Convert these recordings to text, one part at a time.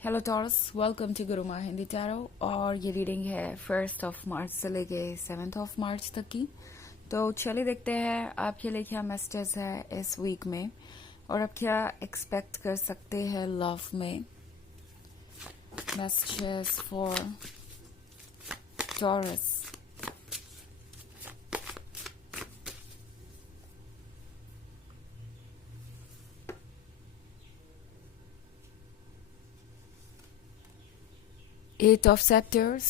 Hello Taurus, welcome to Guruma Hindi tarot. और ये reading है 1 मार्च से लेके 7 मार्च तक की। तो चलिए देखते हैं आपके लिए क्या मैसेजेस है इस वीक में और आप क्या एक्सपेक्ट कर सकते हैं लव में। Messages for taurus. Eight of Scepters,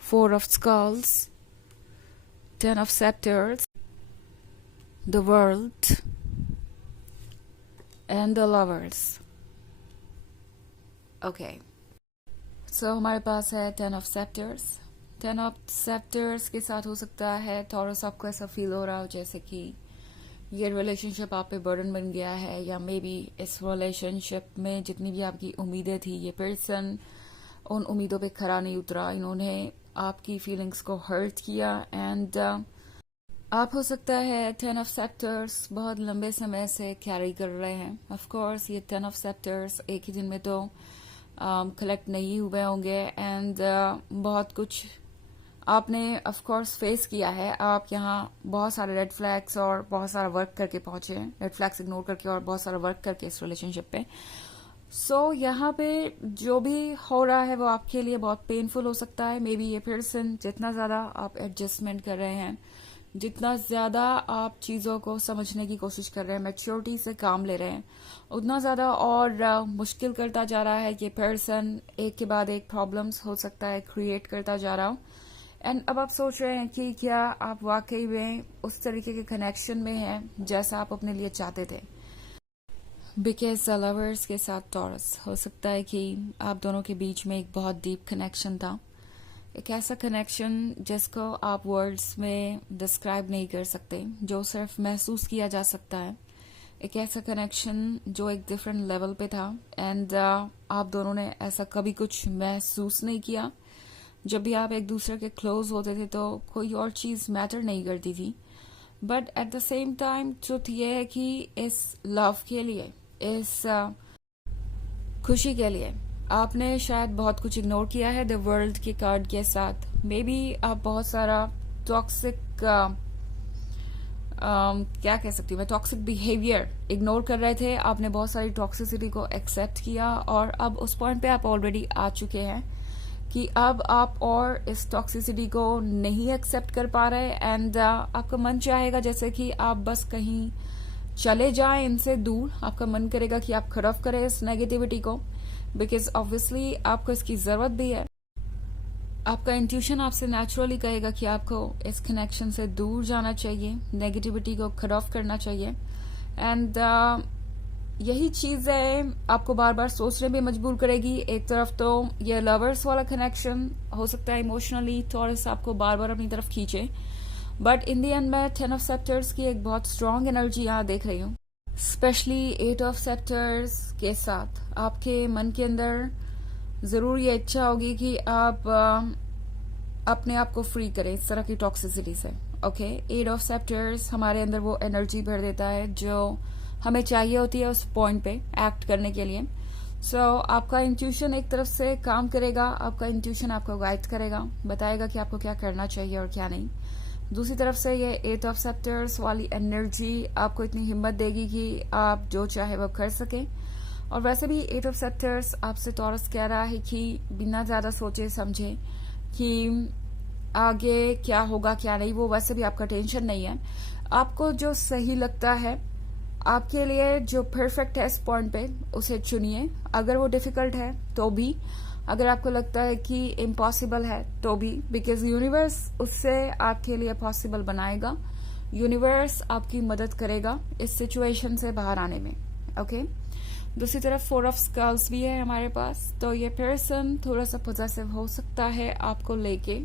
Four of Skulls, Ten of Scepters, the World, and the Lovers. Okay. So हमारे पास है 10 of Scepters। 10 of Scepters के साथ हो सकता है टॉरस आपको ऐसा फील हो रहा हो जैसे कि ये रिलेशनशिप आप पे बर्डन बन गया है, या मे बी इस रिलेशनशिप में जितनी भी आपकी उम्मीदें थी ये पर्सन उन उम्मीदों पे खरा नहीं उतरा। इन्होंने आपकी फीलिंग्स को हर्ट किया एंड आप हो सकता है 10 of Scepters बहुत लंबे समय से कैरी कर रहे हैं। ऑफ कोर्स ये 10 of Scepters एक ही दिन में तो कलेक्ट नहीं हुए होंगे एंड बहुत कुछ आपने ऑफ कोर्स फेस किया है। आप यहाँ बहुत सारे रेड फ्लैग्स और बहुत सारा वर्क करके पहुंचे हैं, रेड फ्लैग्स इग्नोर करके और बहुत सारा वर्क करके इस रिलेशनशिप पे। सो यहाँ पे जो भी हो रहा है वो आपके लिए बहुत पेनफुल हो सकता है। मे बी ये पर्सन जितना ज्यादा आप एडजस्टमेंट कर रहे हैं, जितना ज्यादा आप चीजों को समझने की कोशिश कर रहे हैं, मैच्योरिटी से काम ले रहे हैं, उतना ज्यादा और मुश्किल करता जा रहा है। ये पर्सन एक के बाद एक प्रॉब्लम्स हो सकता है क्रिएट करता जा रहा हो एंड अब आप सोच रहे हैं कि क्या आप वाकई में उस तरीके के कनेक्शन में हैं जैसा आप अपने लिए चाहते थे। बिकॉज लवर्स के साथ टॉरस हो सकता है कि आप दोनों के बीच में एक बहुत डीप कनेक्शन था, एक ऐसा कनेक्शन जिसको आप वर्ड्स में डिस्क्राइब नहीं कर सकते, जो सिर्फ महसूस किया जा सकता है। एक ऐसा कनेक्शन जो एक डिफरेंट लेवल पे था एंड आप दोनों ने ऐसा कभी कुछ महसूस नहीं किया। जब भी आप एक दूसरे के क्लोज होते थे तो कोई और चीज मैटर नहीं करती थी, but at the same time truth ये है कि इस लव के लिए, इस खुशी के लिए आपने शायद बहुत कुछ इग्नोर किया है द वर्ल्ड के कार्ड के साथ। मे बी आप बहुत सारा टॉक्सिक क्या कह सकती हूँ मैं, टॉक्सिक बिहेवियर इग्नोर कर रहे थे। आपने बहुत सारी टॉक्सिसिटी को एक्सेप्ट किया और अब उस पॉइंट पे आप ऑलरेडी आ चुके हैं कि अब आप और इस टॉक्सिसिटी को नहीं एक्सेप्ट कर पा रहे एंड आपका मन चाहेगा जैसे कि आप बस कहीं चले जाएं इनसे दूर। आपका मन करेगा कि आप खत्म करें इस नेगेटिविटी को, बिकॉज ऑब्वियसली आपको इसकी जरूरत भी है। आपका इंट्यूशन आपसे नेचुरली कहेगा कि आपको इस कनेक्शन से दूर जाना चाहिए, नेगेटिविटी को खत्म करना चाहिए एंड यही चीजें आपको बार बार सोचने में मजबूर करेगी। एक तरफ तो ये लवर्स वाला कनेक्शन हो सकता है इमोशनली टॉरस आपको बार बार अपनी तरफ खींचे, बट इन दी एंड मैं 10 of Scepters की एक बहुत स्ट्रांग एनर्जी यहाँ देख रही हूँ, स्पेशली 8 of Scepters के साथ। आपके मन के अंदर जरूर ये इच्छा होगी कि आप अपने आप को फ्री करें इस तरह की टॉक्सिसिटी से। ओके, 8 of Scepters हमारे अंदर वो एनर्जी भर देता है जो हमें चाहिए होती है उस पॉइंट पे एक्ट करने के लिए। सो आपका इंट्यूशन एक तरफ से काम करेगा, आपका इंट्यूशन आपको गाइड करेगा, बताएगा कि आपको क्या करना चाहिए और क्या नहीं। दूसरी तरफ से ये 8 of Scepters वाली एनर्जी आपको इतनी हिम्मत देगी कि आप जो चाहे वो कर सके। और वैसे भी 8 of Scepters आपसे टॉरस कह रहा है कि बिना ज्यादा सोचे समझे कि आगे क्या होगा क्या नहीं, वो वैसे भी आपका टेंशन नहीं है। आपको जो सही लगता है आपके लिए, जो परफेक्ट है इस पॉइंट पे, उसे चुनिए। अगर वो डिफिकल्ट है तो भी, अगर आपको लगता है कि इम्पॉसिबल है तो भी, बिकॉज यूनिवर्स उससे आपके लिए पॉसिबल बनाएगा। यूनिवर्स आपकी मदद करेगा इस सिचुएशन से बाहर आने में। ओके, दूसरी तरफ 4 of Skulls भी है हमारे पास। तो ये पर्सन थोड़ा सा पॉजिटिव हो सकता है आपको लेके।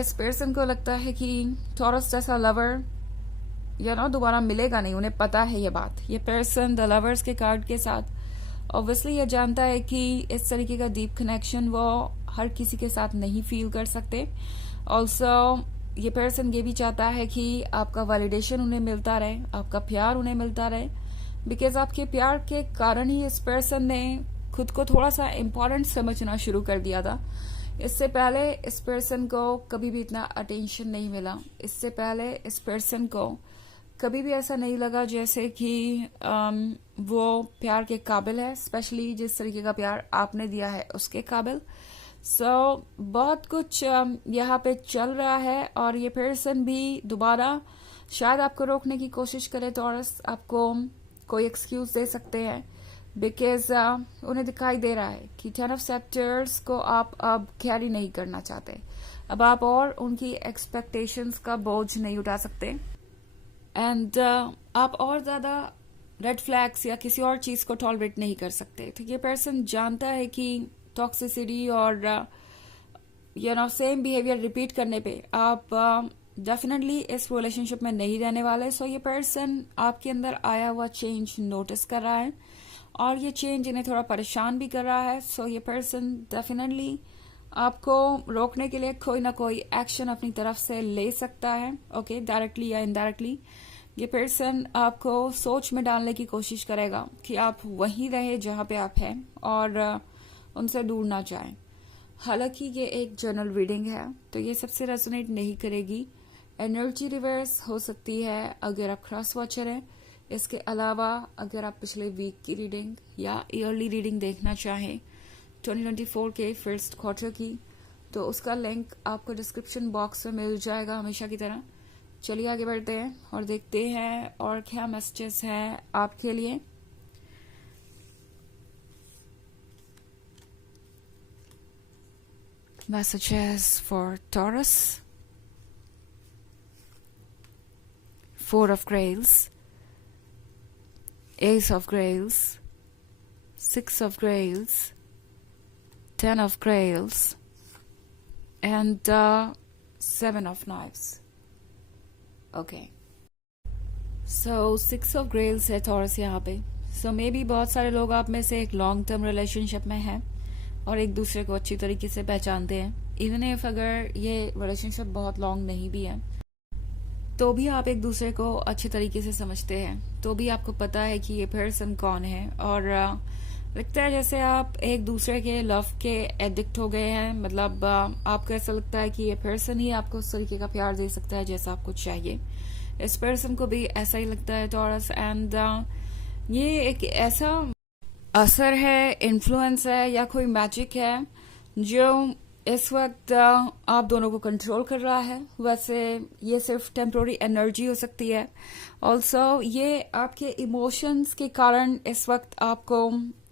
इस पर्सन को लगता है कि टॉरस जैसा लवर दोबारा मिलेगा नहीं, उन्हें पता है ये बात। ये पर्सन द लवर्स के कार्ड के साथ ऑब्वियसली ये जानता है कि इस तरीके का डीप कनेक्शन वो हर किसी के साथ नहीं फील कर सकते। ऑल्सो ये पर्सन ये भी चाहता है कि आपका वैलिडेशन उन्हें मिलता रहे, आपका प्यार उन्हें मिलता रहे, बिकॉज आपके प्यार के कारण ही इस पर्सन ने खुद को थोड़ा सा इम्पोर्टेंट समझना शुरू कर दिया था। इससे पहले इस पर्सन को कभी भी इतना अटेंशन नहीं मिला। इससे पहले इस पर्सन को कभी भी ऐसा नहीं लगा जैसे कि वो प्यार के काबिल है, स्पेशली जिस तरीके का प्यार आपने दिया है उसके काबिल। बहुत कुछ यहाँ पे चल रहा है और ये पर्सन भी दोबारा शायद आपको रोकने की कोशिश करे। टॉरस आपको कोई एक्सक्यूज दे सकते हैं बिकॉज उन्हें दिखाई दे रहा है कि 10 ऑफ सेप्टर्स को आप अब कैरी नहीं करना चाहते। अब आप और उनकी एक्सपेक्टेशंस का बोझ नहीं उठा सकते एंड आप और ज्यादा रेड फ्लैग्स या किसी और चीज को टॉलरेट नहीं कर सकते। तो ये पर्सन जानता है कि टॉक्सिसिटी और सेम बिहेवियर रिपीट करने पे आप डेफिनेटली इस रिलेशनशिप में नहीं रहने वाले। सो ये पर्सन आपके अंदर आया हुआ चेंज नोटिस कर रहा है और ये चेंज इन्हें थोड़ा परेशान भी कर रहा है। सो ये पर्सन डेफिनेटली आपको रोकने के लिए कोई ना कोई एक्शन अपनी तरफ से ले सकता है, ओके, डायरेक्टली या इनडायरेक्टली। ये पर्सन आपको सोच में डालने की कोशिश करेगा कि आप वहीं रहे जहां पे आप हैं और उनसे दूर ना जाएं। हालांकि ये एक जनरल रीडिंग है तो ये सबसे रेजोनेट नहीं करेगी। एनर्जी रिवर्स हो सकती है अगर आप क्रॉस वॉचर हैं। इसके अलावा अगर आप पिछले वीक की रीडिंग या ईयरली रीडिंग देखना चाहें 2024 के फर्स्ट क्वार्टर की, तो उसका लिंक आपको डिस्क्रिप्शन बॉक्स में मिल जाएगा हमेशा की तरह। चलिए आगे बढ़ते हैं और देखते हैं और क्या मैसेजेस हैं आपके लिए। Messages for Taurus. 4 of Grails, Ace of Grails, 6 of Grails, 10 of Grails, and 7 of Knives. Okay. So 6 of Grails है Taurus यहाँ पे। So maybe बहुत सारे लोग आप में से एक लॉन्ग टर्म रिलेशनशिप में हैं और एक दूसरे को अच्छी तरीके से पहचानते हैं। इवन इफ अगर ये रिलेशनशिप बहुत लॉन्ग नहीं भी है तो भी आप एक दूसरे को अच्छे तरीके से समझते हैं, तो भी आपको पता है कि ये पर्सन कौन है और लगता है जैसे आप एक दूसरे के लव के एडिक्ट हो गए हैं। मतलब आपको ऐसा लगता है कि ये पर्सन ही आपको उस तरीके का प्यार दे सकता है जैसा आपको चाहिए। इस पर्सन को भी ऐसा ही लगता है टॉरस। एंड ये एक ऐसा असर है, इन्फ्लुएंस है या कोई मैजिक है जो इस वक्त आप दोनों को कंट्रोल कर रहा है। वैसे ये सिर्फ टेम्पोररी एनर्जी हो सकती है। ऑल्सो ये आपके इमोशंस के कारण इस वक्त आपको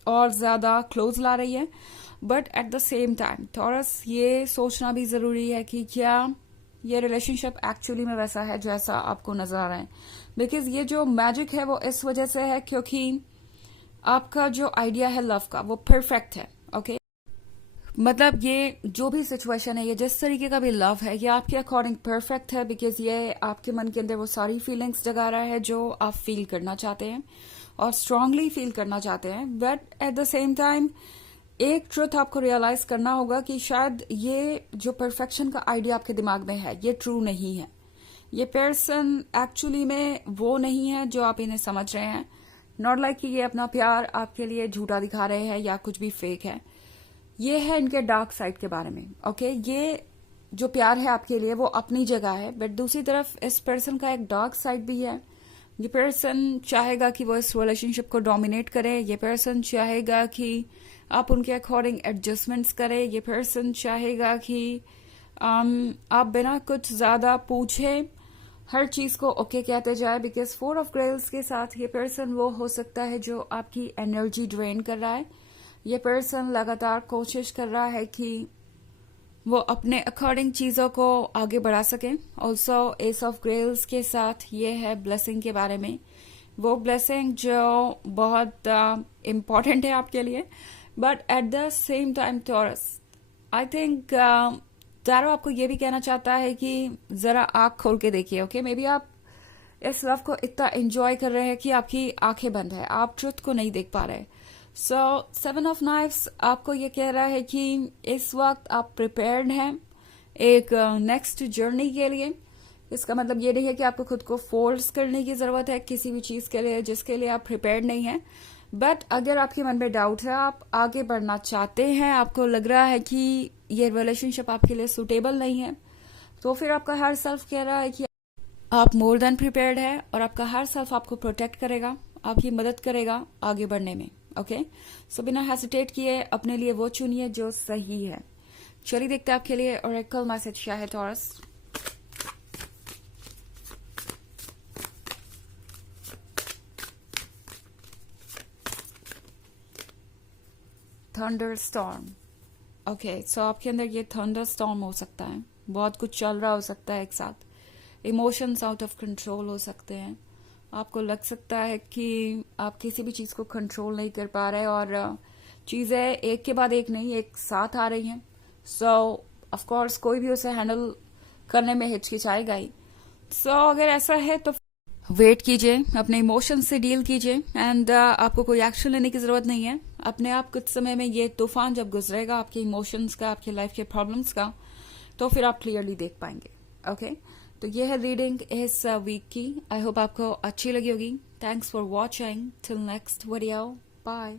और ज्यादा क्लोज ला रही है। But at the same time taurus ये सोचना भी जरूरी है कि क्या ये रिलेशनशिप एक्चुअली में वैसा है जैसा आपको नजर आ रहा है। बिकॉज ये जो मैजिक है वो इस वजह से है क्योंकि आपका जो आइडिया है लव का वो परफेक्ट है, ओके। मतलब ये जो भी सिचुएशन है, ये जिस तरीके का भी लव है, ये आपके अकॉर्डिंग परफेक्ट है बिकॉज ये आपके मन के अंदर वो सारी फीलिंग्स जगा रहा है जो आप फील करना चाहते हैं और स्ट्रांगली फील करना चाहते हैं। But at the same time एक ट्रुथ आपको रियलाइज करना होगा कि शायद ये जो परफेक्शन का आइडिया आपके दिमाग में है ये ट्रू नहीं है। ये पर्सन एक्चुअली में वो नहीं है जो आप इन्हें समझ रहे हैं। नॉट लाइक कि ये अपना प्यार आपके लिए झूठा दिखा रहे हैं या कुछ भी फेक है। ये है इनके डार्क साइड के बारे में, ओके। ये जो प्यार है आपके लिए वो अपनी जगह है, बट दूसरी तरफ इस पर्सन का एक डार्क साइड भी है। ये पर्सन चाहेगा कि वो इस रिलेशनशिप को डोमिनेट करे। ये पर्सन चाहेगा कि आप उनके अकॉर्डिंग एडजस्टमेंट्स करें। ये पर्सन चाहेगा कि आप बिना कुछ ज्यादा पूछे हर चीज को ओके कहते जाए। बिकॉज 4 ऑफ ग्रेल्स के साथ ये पर्सन वो हो सकता है जो आपकी एनर्जी ड्रेन कर रहा है। ये पर्सन लगातार कोशिश कर रहा है कि वो अपने अकॉर्डिंग चीजों को आगे बढ़ा सके। ऑल्सो एस ऑफ ग्रेल्स के साथ ये है ब्लेसिंग के बारे में, वो ब्लेसिंग जो बहुत इम्पोर्टेंट है आपके लिए। But at the same time taurus I think tarot आपको ये भी कहना चाहता है कि जरा आंख खोल के देखिए, ओके। मे बी आप इस लव को इतना एंजॉय कर रहे हैं कि आपकी आंखें बंद है, आप ट्रुथ को नहीं देख पा रहे। सो 7 ऑफ नाइफ्स आपको ये कह रहा है कि इस वक्त आप प्रिपेयर्ड हैं एक नेक्स्ट जर्नी के लिए। इसका मतलब ये नहीं है कि आपको खुद को फोर्स करने की जरूरत है किसी भी चीज के लिए जिसके लिए आप प्रिपेयर्ड नहीं है। बट अगर आपके मन में डाउट है, आप आगे बढ़ना चाहते हैं, आपको लग रहा है कि ये रिलेशनशिप आपके लिए सुटेबल नहीं है, तो फिर आपका हर सेल्फ कह रहा है कि आप मोर देन प्रिपेयर्ड है और आपका हर सेल्फ आपको प्रोटेक्ट करेगा, आपकी मदद करेगा आगे बढ़ने में। ओके, सो बिना हेसिटेट किए अपने लिए वो चुनिए जो सही है। चलिए देखते हैं आपके लिए ओरेकल मैसेज क्या है टॉरस। Thunder storm. ओके, सो आपके अंदर ये थंडर स्टॉर्म हो सकता है, बहुत कुछ चल रहा हो सकता है एक साथ, इमोशंस आउट ऑफ कंट्रोल हो सकते हैं, आपको लग सकता है कि आप किसी भी चीज को कंट्रोल नहीं कर पा रहे और चीजें एक के बाद एक नहीं एक साथ आ रही हैं। सो ऑफ कोर्स कोई भी उसे हैंडल करने में हिचकिचाएगा ही। सो अगर ऐसा है तो वेट कीजिए, अपने इमोशन से डील कीजिए एंड आपको कोई एक्शन लेने की जरूरत नहीं है। अपने आप कुछ समय में ये तूफान जब गुजरेगा आपके इमोशंस का, आपके लाइफ के प्रॉब्लम्स का, तो फिर आप क्लियरली देख पाएंगे। ओके, तो ये है रीडिंग इस वीक की। आई होप आपको अच्छी लगी होगी। Thanks for watching. Till next video, bye.